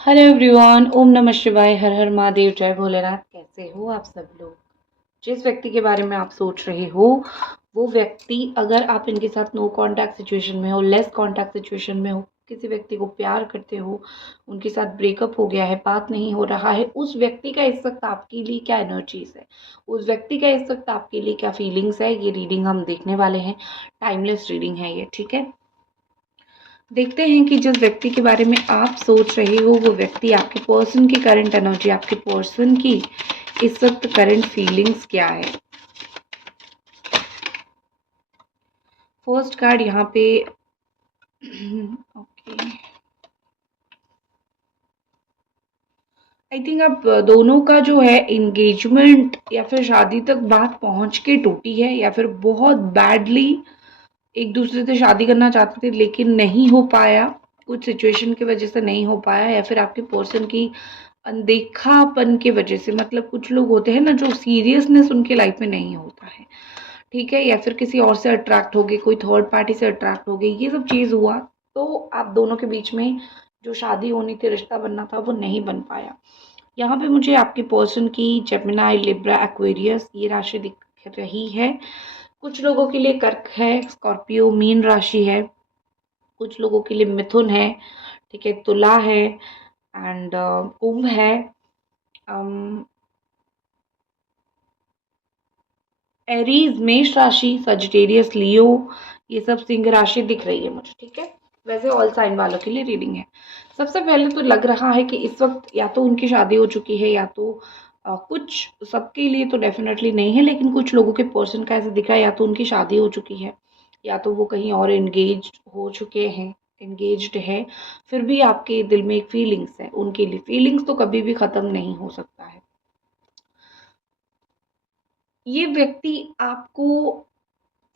Hello everyone, ओम नमः शिवाय, हर हर महादेव, जय भोलेनाथ। कैसे हो आप सब लोग? जिस व्यक्ति के बारे में आप सोच रहे हो वो व्यक्ति, अगर आप इनके साथ नो कांटेक्ट सिचुएशन में हो, लेस कांटेक्ट सिचुएशन में हो, किसी व्यक्ति को प्यार करते हो, उनके साथ ब्रेकअप हो गया है, बात नहीं हो रहा है, उस व्यक्ति का इस वक्त आपके लिए क्या एनर्जीज है, उस व्यक्ति का इस वक्त आपके लिए क्या फीलिंग्स है, ये रीडिंग हम देखने वाले हैं। टाइमलेस रीडिंग है ये, ठीक है। देखते हैं कि जिस व्यक्ति के बारे में आप सोच रहे हो वो व्यक्ति, आपके पर्सन की करंट एनर्जी, आपके पर्सन की इस वक्त करंट फीलिंग्स क्या है। फर्स्ट कार्ड यहाँ पे ओके, आई थिंक अब दोनों का जो है एंगेजमेंट या फिर शादी तक बात पहुंच के टूटी है, या फिर बहुत बैडली एक दूसरे से शादी करना चाहते थे लेकिन नहीं हो पाया, कुछ सिचुएशन की वजह से नहीं हो पाया, या फिर आपके पर्सन की अनदेखापन की वजह से। मतलब कुछ लोग होते हैं ना जो सीरियसनेस उनके लाइफ में नहीं होता है, ठीक है, या फिर किसी और से अट्रैक्ट हो गए, कोई थर्ड पार्टी से अट्रैक्ट हो गई, ये सब चीज़ हुआ तो आप दोनों के बीच में जो शादी होनी थी, रिश्ता बनना था, वो नहीं बन पाया। यहाँ पे मुझे आपके पर्सन की जेमिनी, लिब्रा, एक्वेरियस ये राशि दिख रही है। कुछ लोगों के लिए कर्क है, स्कॉर्पियो, मीन राशि है, कुछ लोगों के लिए मिथुन है, ठीक है, तुला है, एंड कुंभ है, एरीज मेष राशि, सजिटेरियस, लियो, ये सब सिंह राशि दिख रही है मुझे, ठीक है। वैसे ऑल साइन वालों के लिए रीडिंग है। सबसे पहले तो लग रहा है कि इस वक्त या तो उनकी शादी हो चुकी है, या तो कुछ, सबके लिए तो डेफिनेटली नहीं है, लेकिन कुछ लोगों के पर्सन का ऐसा दिख रहा है या तो उनकी शादी हो चुकी है, या तो वो कहीं और एंगेज हो चुके हैं, एंगेज्ड है। फिर भी आपके दिल में एक फीलिंग्स है उनके लिए, फीलिंग्स तो कभी भी खत्म नहीं हो सकता है। ये व्यक्ति आपको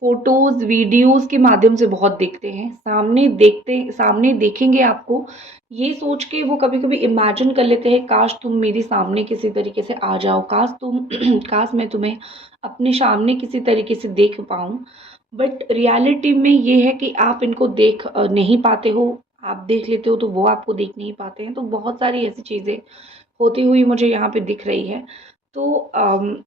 फोटोज, वीडियोस के माध्यम से बहुत देखते हैं, सामने देखेंगे आपको, ये सोच के वो कभी कभी इमेजिन कर लेते हैं, काश तुम मेरे सामने किसी तरीके से आ जाओ, काश तुम काश मैं तुम्हें अपने सामने किसी तरीके से देख पाऊँ। बट रियलिटी में ये है कि आप इनको देख नहीं पाते हो, आप देख लेते हो तो वो आपको देख नहीं पाते हैं, तो बहुत सारी ऐसी चीज़ें होती हुई मुझे यहाँ पे दिख रही है। तो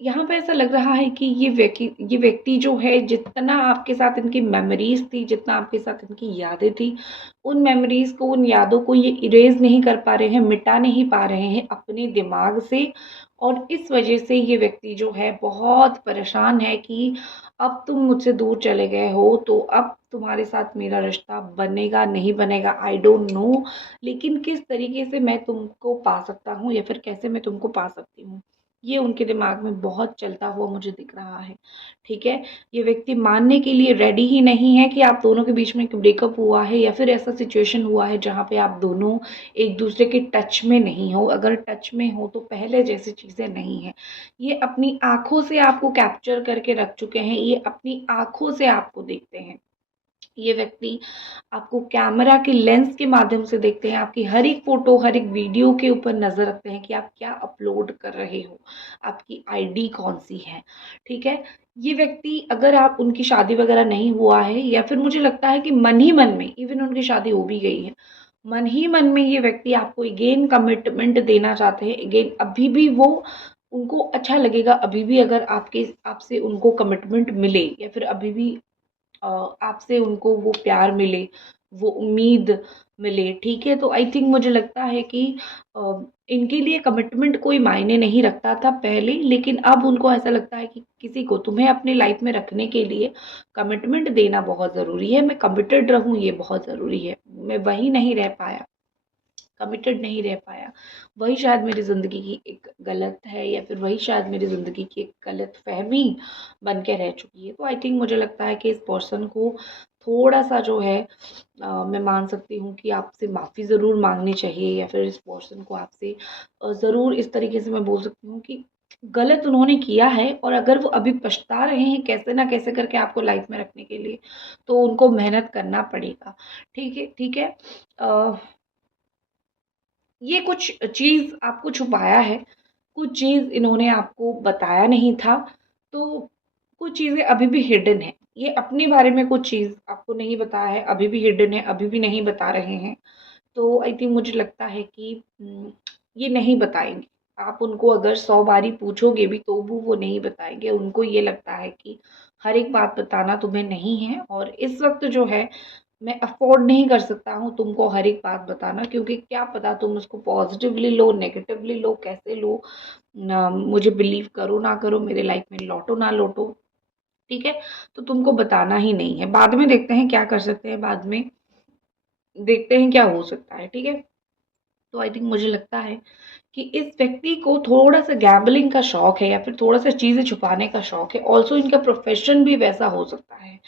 यहाँ पे ऐसा लग रहा है कि ये व्यक्ति जो है, जितना आपके साथ इनकी मेमोरीज थी, जितना आपके साथ इनकी यादें थी, उन मेमोरीज को, उन यादों को ये इरेज नहीं कर पा रहे हैं, मिटा नहीं पा रहे हैं अपने दिमाग से। और इस वजह से ये व्यक्ति जो है बहुत परेशान है कि अब तुम मुझसे दूर चले गए हो, तो अब तुम्हारे साथ मेरा रिश्ता बनेगा नहीं बनेगा, आई डोंट नो, लेकिन किस तरीके से मैं तुमको पा सकता हूँ, या फिर कैसे मैं तुमको पा सकती हूँ, ये उनके दिमाग में बहुत चलता हुआ मुझे दिख रहा है, ठीक है। ये व्यक्ति मानने के लिए रेडी ही नहीं है कि आप दोनों के बीच में एक ब्रेकअप हुआ है, या फिर ऐसा सिचुएशन हुआ है जहाँ पे आप दोनों एक दूसरे के टच में नहीं हो। अगर टच में हो तो पहले जैसी चीज़ें नहीं है। ये अपनी आंखों से आपको कैप्चर करके रख चुके हैं, ये अपनी आंखों से आपको देखते हैं। ये व्यक्ति आपको कैमरा के लेंस के माध्यम से देखते हैं, आपकी हर एक फ़ोटो, हर एक वीडियो के ऊपर नज़र रखते हैं कि आप क्या अपलोड कर रहे हो, आपकी आईडी कौन-सी है, ठीक है? ये व्यक्ति, अगर आप, उनकी शादी वगैरह नहीं हुआ है, या फिर मुझे लगता है कि मन ही मन में, इवन उनकी शादी हो भी गई है, मन ही मन में ये व्यक्ति आपको अगेन कमिटमेंट देना चाहते हैं, अगेन अभी भी वो, उनको अच्छा लगेगा अभी भी अगर आपसे उनको कमिटमेंट मिले, या फिर अभी भी आपसे उनको वो प्यार मिले, वो उम्मीद मिले, ठीक है। तो आई थिंक मुझे लगता है कि इनके लिए कमिटमेंट कोई मायने नहीं रखता था पहले, लेकिन अब उनको ऐसा लगता है कि किसी को, तुम्हें अपनी लाइफ में रखने के लिए कमिटमेंट देना बहुत ज़रूरी है, मैं कमिटेड रहूँ ये बहुत ज़रूरी है, मैं वही नहीं रह पाया, कमिटेड नहीं रह पाया, वही शायद मेरी ज़िंदगी की एक गलत है, या फिर वही शायद मेरी ज़िंदगी की एक गलत फहमी बन के रह चुकी है। तो आई थिंक मुझे लगता है कि इस पर्सन को थोड़ा सा जो है, मैं मान सकती हूँ कि आपसे माफ़ी ज़रूर मांगनी चाहिए, या फिर इस पर्सन को आपसे ज़रूर इस तरीके से मैं बोल सकती हूँ कि गलत उन्होंने किया है, और अगर वो अभी पछता रहे हैं कैसे ना कैसे करके आपको लाइफ में रखने के लिए, तो उनको मेहनत करना पड़ेगा, ठीक है, ठीक है। ये कुछ चीज़ आपको छुपाया है, कुछ चीज़ इन्होंने आपको बताया नहीं था, तो कुछ चीज़ें अभी भी हिडन है। ये अपने बारे में कुछ चीज़ आपको नहीं बताया है, अभी भी हिडन है, अभी भी नहीं बता रहे हैं, तो आई थिंक मुझे लगता है कि ये नहीं बताएँगे। आप उनको अगर 100 बारी पूछोगे भी तो भी वो नहीं बताएँगे। उनको ये लगता है कि हर एक बात बताना तुम्हें नहीं है, और इस वक़्त जो है मैं अफ़ोर्ड नहीं कर सकता हूँ तुमको हर एक बात बताना, क्योंकि क्या पता तुम उसको पॉज़िटिवली लो, नेगेटिवली लो, कैसे लो। मुझे बिलीव करो ना करो, मेरे लाइफ़ में लौटो ना लौटो, ठीक है? तो तुमको बताना ही नहीं है। बाद में देखते हैं क्या कर सकते हैं, बाद में देखते हैं क्या हो सकता है, ठीक है? तो आई थिंक मुझे लगता है कि इस व्यक्ति को थोड़ा-सा गैम्बलिंग का शौक है, या फिर थोड़ा-सा चीज़ें छुपाने का शौक है। ऑल्सो इनका प्रोफ़ेशन भी वैसा हो सकता है।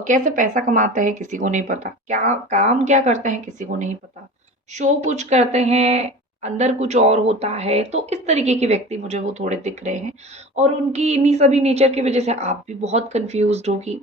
कैसे पैसा कमाते हैं किसी को नहीं पता, क्या काम क्या करते हैं किसी को नहीं पता। शो कुछ करते हैं, अंदर कुछ और होता है। तो इस तरीके के व्यक्ति मुझे वो थोड़े दिख रहे हैं, और उनकी इन्हीं सभी नेचर की वज़ह से आप भी बहुत कन्फ्यूज़्ड हो कि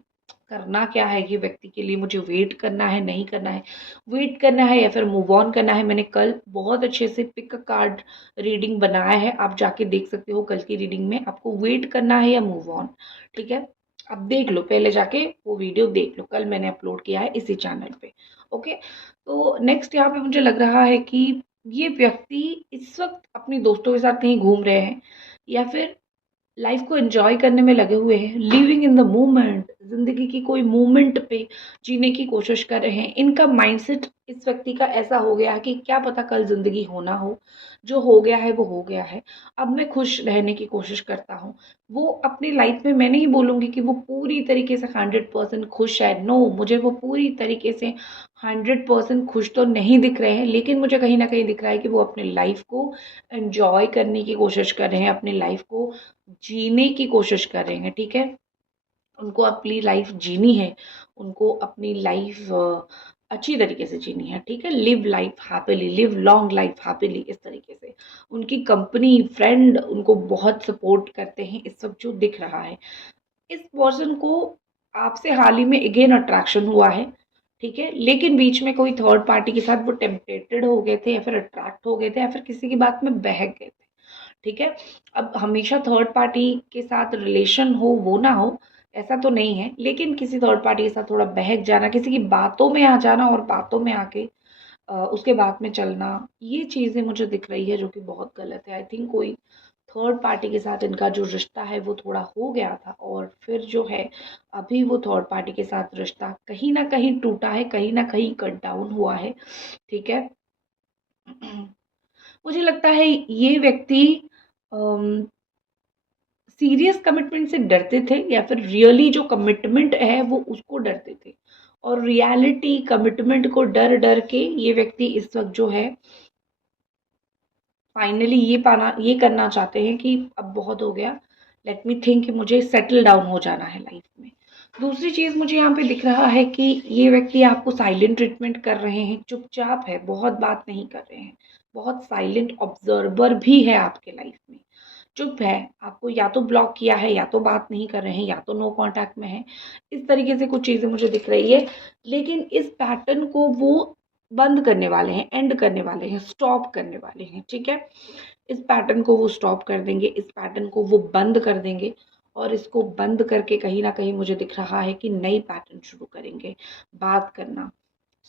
करना क्या है ये व्यक्ति के लिए, मुझे वेट करना है, नहीं करना है। वेट करना है या फिर मूव ऑन करना है। मैंने कल बहुत अच्छे से पिक कार्ड रीडिंग बनाया है, आप जाके देख सकते हो कल की रीडिंग में, आपको वेट करना है या मूव ऑन, ठीक है? आप देख लो, पहले जाके वो वीडियो देख लो, कल मैंने अपलोड किया है इसी चैनल पे, ओके? तो नेक्स्ट यहाँ पे मुझे लग रहा है कि ये व्यक्ति इस वक़्त अपने दोस्तों के साथ कहीं घूम रहे हैं, या फिर लाइफ को एंजॉय करने में लगे हुए हैं, लिविंग इन द मोमेंट, जिंदगी की कोई मोमेंट पे जीने की कोशिश कर रहे हैं। इनका माइंडसेट इस व्यक्ति का ऐसा हो गया है कि क्या पता कल जिंदगी हो ना हो, जो हो गया है वो हो गया है। अब मैं खुश रहने की कोशिश करता हूँ। वो अपनी लाइफ में, मैं नहीं बोलूँगी कि वो पूरी तरीके से 100% खुश है, नो, मुझे वो पूरी तरीके से 100% खुश तो नहीं दिख रहे हैं, लेकिन मुझे कहीं ना कहीं दिख रहा है कि वो अपनी लाइफ को एंजॉय करने की कोशिश कर रहे हैं, अपनी लाइफ को जीने की कोशिश कर रहे हैं, ठीक है? उनको अपनी लाइफ जीनी है, उनको अपनी लाइफ अच्छी तरीके से जीनी है, ठीक है? Live life happily, live long life happily, इस तरीके से। उनकी कंपनी, फ्रेंड उनको बहुत सपोर्ट करते हैं, इस वक़्त जो दिख रहा है। इस पर्सन को आपसे हाल ही में अगेन अट्रैक्शन हुआ है, ठीक है? लेकिन बीच में कोई थर्ड पार्टी के साथ वो टेम्पटेटेड हो गए थे, या फिर अट्रैक्ट हो गए थे, या फिर किसी की बात में बहक गए थे, ठीक है? अब हमेशा थर्ड पार्टी के साथ रिलेशन हो, वो ना हो, ऐसा तो नहीं है, लेकिन किसी थर्ड पार्टी के साथ थोड़ा बहक जाना, किसी की बातों में आ जाना और बातों में आके उसके बात में चलना, ये चीज़ें मुझे दिख रही है जो कि बहुत गलत है। आई थिंक कोई थर्ड पार्टी के साथ इनका जो रिश्ता है वो थोड़ा हो गया था, और फिर जो है अभी वो थर्ड पार्टी के साथ रिश्ता कहीं न कहीं टूटा है, कहीं न कहीं कट डाउन हुआ है, ठीक है? मुझे लगता है ये व्यक्ति सीरियस कमिटमेंट से डरते थे, या फिर रियली जो कमिटमेंट है वो उसको डरते थे, और रियलिटी कमिटमेंट को डर डर के ये व्यक्ति इस वक्त जो है फाइनली ये करना चाहते हैं कि अब बहुत हो गया, लेट मी थिंक, कि मुझे सेटल डाउन हो जाना है लाइफ में। दूसरी चीज़ मुझे यहाँ पे दिख रहा है कि ये व्यक्ति आपको साइलेंट ट्रीटमेंट कर रहे हैं, चुपचाप है, बहुत बात नहीं कर रहे हैं, बहुत साइलेंट ऑब्जर्वर भी है आपके लाइफ में, चुप है, आपको या तो ब्लॉक किया है, या तो बात नहीं कर रहे हैं, या तो नो कांटेक्ट में है। इस तरीके से कुछ चीज़ें मुझे दिख रही है, लेकिन इस पैटर्न को वो बंद करने वाले हैं, एंड करने वाले हैं, स्टॉप करने वाले हैं, ठीक है? इस पैटर्न को वो स्टॉप कर देंगे, इस पैटर्न को वो बंद कर देंगे, और इसको बंद करके कहीं न कहीं मुझे दिख रहा है कि नई पैटर्न शुरू करेंगे, बात करना।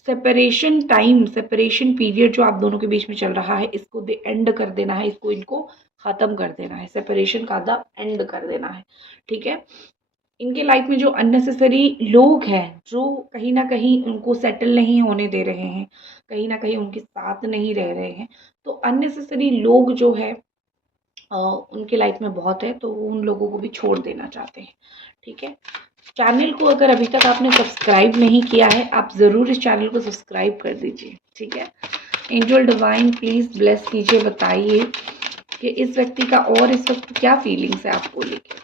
सेपरेशन टाइम, सेपरेशन पीरियड जो आप दोनों के बीच में चल रहा है, इसको दे एंड कर देना है, इसको इनको खत्म कर देना है, सेपरेशन का द एंड कर देना है, ठीक है? इनके लाइफ में जो अननेसेसरी लोग हैं, जो कहीं न कहीं उनको सेटल नहीं होने दे रहे हैं, कहीं न कहीं उनके साथ नहीं रह रहे हैं, तो अननेसेसरी लोग जो है उनके लाइफ में बहुत है, तो वो उन लोगों को भी छोड़ देना चाहते हैं, ठीक है? चैनल को अगर अभी तक आपने सब्सक्राइब नहीं किया है, आप ज़रूर इस चैनल को सब्सक्राइब कर दीजिए, ठीक है? एंजल डिवाइन प्लीज़ ब्लेस कीजिए, बताइए कि इस व्यक्ति का और इस वक्त क्या फीलिंग्स है आपको लेके।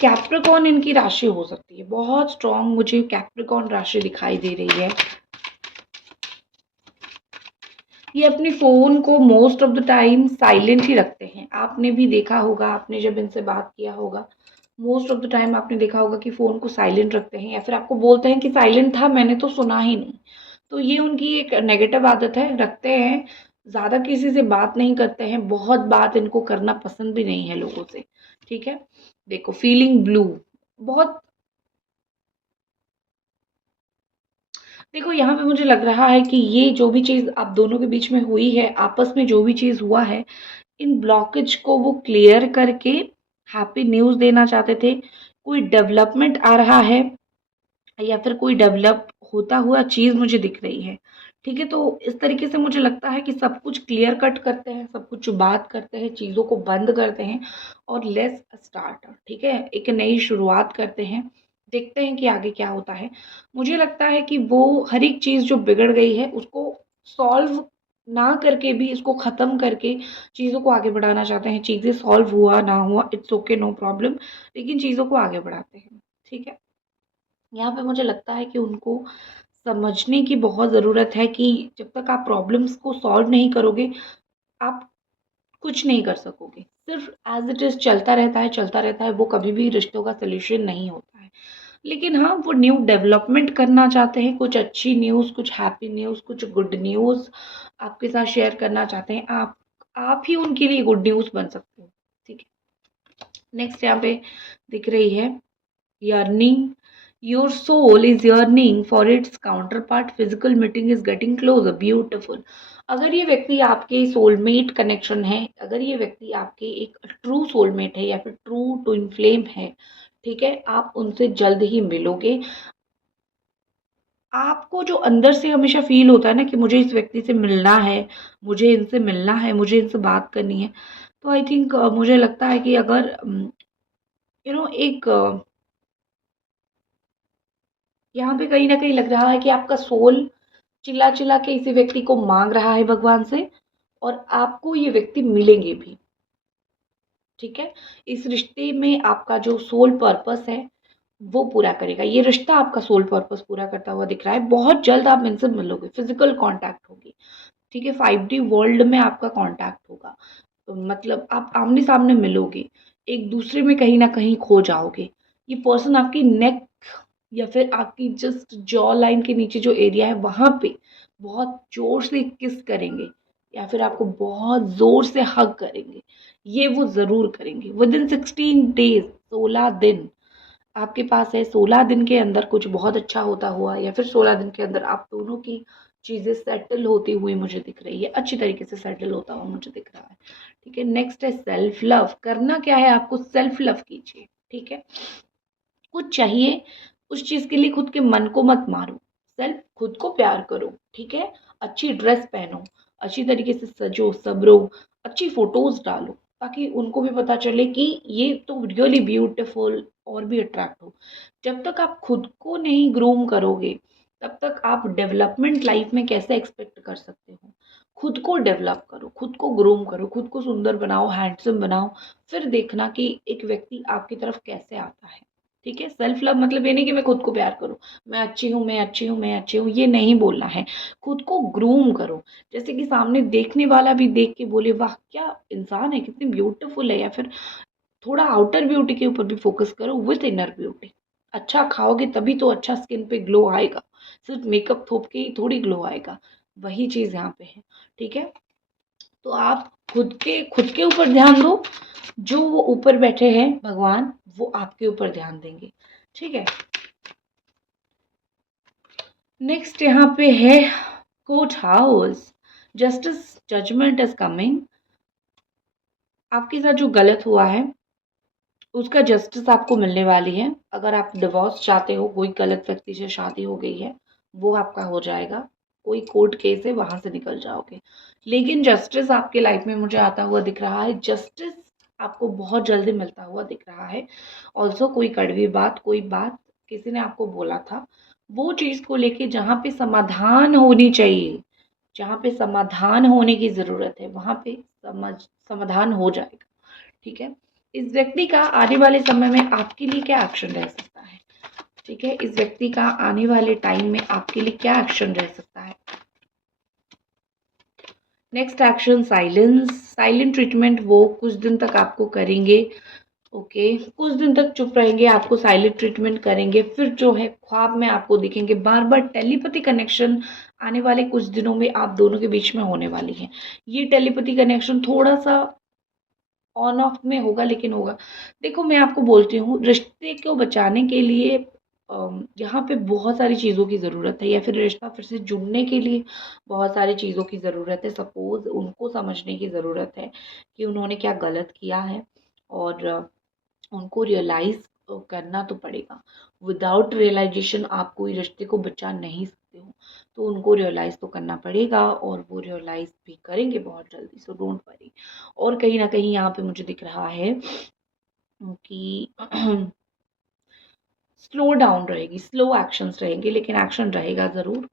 कैप्रिकॉर्न इनकी राशि हो सकती है, बहुत स्ट्रॉन्ग मुझे कैप्रिकॉर्न राशि दिखाई दे रही है। ये अपनी फ़ोन को most of the time silent ही रखते हैं। आपने भी देखा होगा, आपने जब इनसे बात किया होगा, मोस्ट ऑफ द टाइम आपने देखा होगा कि फ़ोन को साइलेंट रखते हैं, या फिर आपको बोलते हैं कि साइलेंट था, मैंने तो सुना ही नहीं। तो ये उनकी एक नेगेटिव आदत है, रखते हैं, ज़्यादा किसी से बात नहीं करते हैं, बहुत बात इनको करना पसंद भी नहीं है लोगों से, ठीक है? देखो फीलिंग ब्लू, बहुत देखो यहाँ पे मुझे लग रहा है कि ये जो भी चीज़ आप दोनों के बीच में हुई है, आपस में जो भी चीज़ हुआ है, इन ब्लॉकेज को वो क्लियर करके हैप्पी न्यूज़ देना चाहते थे। कोई डेवलपमेंट आ रहा है या फिर कोई डेवलप होता हुआ चीज़ मुझे दिख रही है। ठीक है? तो इस तरीके से मुझे लगता है कि सब कुछ क्लियर कट करते हैं, सब कुछ बात करते हैं, चीज़ों को बंद करते हैं और लेट्स स्टार्ट। ठीक है? एक नई शुरुआत करते हैं। देखते हैं कि आगे क्या होता है। मुझे लगता है कि वो हर एक चीज़ जो बिगड़ गई है उसको सॉल्व ना करके भी, इसको ख़त्म करके चीज़ों को आगे बढ़ाना चाहते हैं। चीज़ें सॉल्व हुआ ना हुआ इट्स ओके, नो प्रॉब्लम, लेकिन चीज़ों को आगे बढ़ाते हैं। ठीक है? यहाँ पे मुझे लगता है कि उनको समझने की बहुत ज़रूरत है कि जब तक आप प्रॉब्लम्स को सॉल्व नहीं करोगे, आप कुछ नहीं कर सकोगे। सिर्फ़ एज़ इट इज़ चलता रहता है, वो कभी भी रिश्तों का सॉल्यूशन नहीं होता है। लेकिन हाँ, वो न्यू डेवलपमेंट करना चाहते हैं, कुछ अच्छी न्यूज़, कुछ हैप्पी न्यूज़, कुछ गुड न्यूज़ आपके साथ शेयर करना चाहते हैं। आप ही उनके लिए गुड न्यूज़ बन सकते हो। ठीक है? नेक्स्ट यहाँ पे दिख रही है yearning. Your soul is yearning for its counterpart. Physical meeting is getting closer. Beautiful. अगर ये व्यक्ति आपके सोलमेट कनेक्शन है, अगर ये व्यक्ति आपके एक ट्रू सोलमेट है या फिर ट्रू ट्विन फ्लेम है, ठीक है, आप उनसे जल्द ही मिलोगे। आपको जो अंदर से हमेशा फील होता है ना कि मुझे इस व्यक्ति से मिलना है, मुझे इनसे मिलना है, मुझे इनसे बात करनी है, तो आई थिंक मुझे लगता है कि अगर एक यहाँ पे कहीं न कहीं लग रहा है कि आपका सोल चिल्ला-चिल्ला के इसी व्यक्ति को माँग रहा है भगवान से और आपको ये व्यक्ति मिलेंगे भी, ठीक है? इस रिश्ते में आपका जो सोल पर्पस है, वो पूरा करेगा। ये रिश्ता आपका सोल पर्पस पूरा करता हुआ दिख रहा है। बहुत जल्द आप इनसे मिलोगे, फिज़िकल कॉन्टैक्ट होगी, ठीक है? 5D वर्ल्ड में आपका कॉन्टैक्ट होगा। मतलब आप आमने-सामने मिलोगे, एक-दूसरे में कहीं न कहीं खो जाओगे। ये पर्सन आपकी नेक या फिर आपकी जस्ट जॉ लाइन के नीचे जो एरिया है वहाँ पे बहुत ज़ोर से किस करेंगे या फिर आपको बहुत ज़ोर से हग करेंगे। ये वो ज़रूर करेंगे। विदिन 16 डेज़ 16 दिन आपके पास है, 16 दिन के अंदर कुछ बहुत अच्छा होता हुआ या फिर 16 दिन के अंदर आप दोनों की चीज़ें सेटल होती हुई मुझे दिख रही है, अच्छी तरीके से सेटल होता हुआ मुझे दिख रहा है। ठीक है? नेक्स्ट है सेल्फ लव। करना क्या है आपको, सेल्फ लव कीजिए। ठीक है? कुछ चाहिए, उस चीज़ के लिए खुद के मन को मत मारो। सेल्फ खुद को प्यार करो, ठीक है? अच्छी ड्रेस पहनो, अच्छी तरीके से सजो, संवरो, अच्छी फ़ोटोज़ डालो, ताकि उनको भी पता चले कि ये तो रियली ब्यूटीफुल और भी अट्रैक्ट हो। जब तक आप खुद को नहीं ग्रूम करोगे, तब तक आप डेवलपमेंट लाइफ़ में कैसे एक्सपेक्ट कर सकते हो? खुद को डेवलप करो, खुद को ग्रूम करो, खुद को सुंदर बनाओ, हैंडसम बनाओ, फिर देखना कि एक व्यक्ति आपकी तरफ कैसे आता है। ठीक है? सेल्फ लव मतलब ये नहीं कि मैं खुद को प्यार करूँ, मैं अच्छी हूँ, मैं अच्छी हूँ, मैं अच्छी हूँ, ये नहीं बोलना है। खुद को ग्रूम करो, जैसे कि सामने देखने वाला भी देख के बोले वाह! क्या इंसान है, कितनी ब्यूटीफुल है, या फिर थोड़ा आउटर ब्यूटी के ऊपर भी फ़ोकस करो विथ इनर ब्यूटी। अच्छा खाओगे तभी तो अच्छा स्किन पे ग्लो आएगा, सिर्फ़ मेकअप थोप के ही थोड़ी ग्लो आएगा, वही चीज़ यहाँ पे है। ठीक है? तो आप खुद के ऊपर ध्यान दो, जो वो ऊपर बैठे हैं भगवान, वो आपके ऊपर ध्यान देंगे। ठीक है? नेक्स्ट यहाँ पे है court house. Justice judgement is coming. आपके साथ जो गलत हुआ है उसका जस्टिस आपको मिलने वाली है। अगर आप डिवोर्स चाहते हो, कोई गलत व्यक्ति से शादी हो गई है, वो आपका हो जाएगा। कोई कोर्ट केस है, वहाँ से निकल जाओगे। लेकिन जस्टिस आपके लाइफ में मुझे आता हुआ दिख रहा है। जस्टिस आपको बहुत जल्दी मिलता हुआ दिख रहा है। ऑल्सो कोई कड़वी बात, कोई बात किसी ने आपको बोला था, वो चीज़ को लेके जहाँ पे समाधान होनी चाहिए, जहाँ पे समाधान होने की ज़रूरत है, वहाँ पे समाधान हो जाएगा। ठीक है? इस व्यक्ति का आने वाले समय में आपके लिए क्या एक्शन रह सकता है? ठीक है? इस व्यक्ति का आने वाले टाइम में आपके लिए क्या एक्शन रह सकता है? Next action silence. Silent treatment वो कुछ दिन तक आपको करेंगे। ओके, कुछ दिन तक चुप रहेंगे, आपको साइलेंट ट्रीटमेंट करेंगे, फिर जो है ख्वाब में आपको दिखेंगे। बार-बार टेलीपैथी कनेक्शन आने वाले कुछ दिनों में आप दोनों के बीच में होने वाली है। ये टेलीपैथी कनेक्शन थोड़ा-सा ऑन ऑफ में होगा, लेकिन होगा। देखो मैं आपको बोलती हूँ, रिश्ते को बचाने के लिए यहाँ पे बहुत सारी चीज़ों की ज़रूरत है, या फिर रिश्ता फिर से जुड़ने के लिए बहुत सारी चीज़ों की ज़रूरत है। सपोज़ उनको समझने की ज़रूरत है कि उन्होंने क्या गलत किया है, और उनको रियलाइज़ करना तो पड़ेगा। विदाउट रियलाइज़ेशन आप कोई रिश्ते को बचा नहीं सकते हो। तो उनको रियलाइज़ तो करना पड़ेगा, और वो रियलाइज़ भी करेंगे बहुत जल्दी, सो डोंट वरी। और कहीं न कहीं यहाँ पे मुझे दिख रहा है कि स्लो डाउन रहेगी, स्लो एक्शंस रहेंगे, लेकिन एक्शन रहेगा ज़रूर।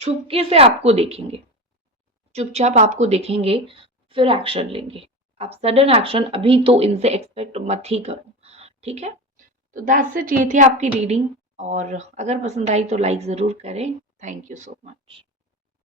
चुपके से आपको देखेंगे, चुपचाप आपको देखेंगे, फिर एक्शन लेंगे। आप सडन एक्शन अभी तो इनसे एक्सपेक्ट मत ही करो, ठीक है? तो दैट्स इट, ये थी आपकी रीडिंग, और अगर पसंद आई तो लाइक ज़रूर करें। Thank you so much.